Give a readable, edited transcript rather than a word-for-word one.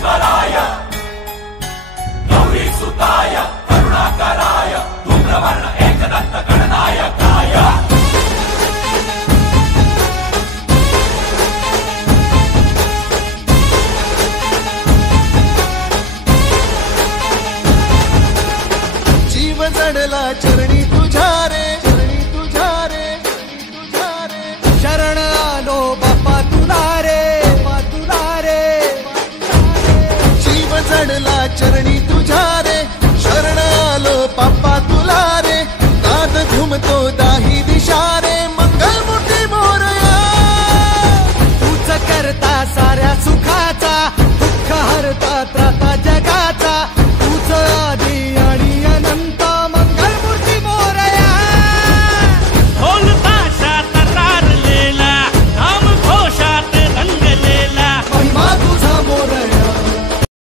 विश्वेश्वराय गौरी सुताय करुणाकराय धूम्रवर्ण एकदंत गणनायकाय जीव जडला चरणी तुझ्या रे शरण आलो बाप्पा तुला रे जीव जडला चरणी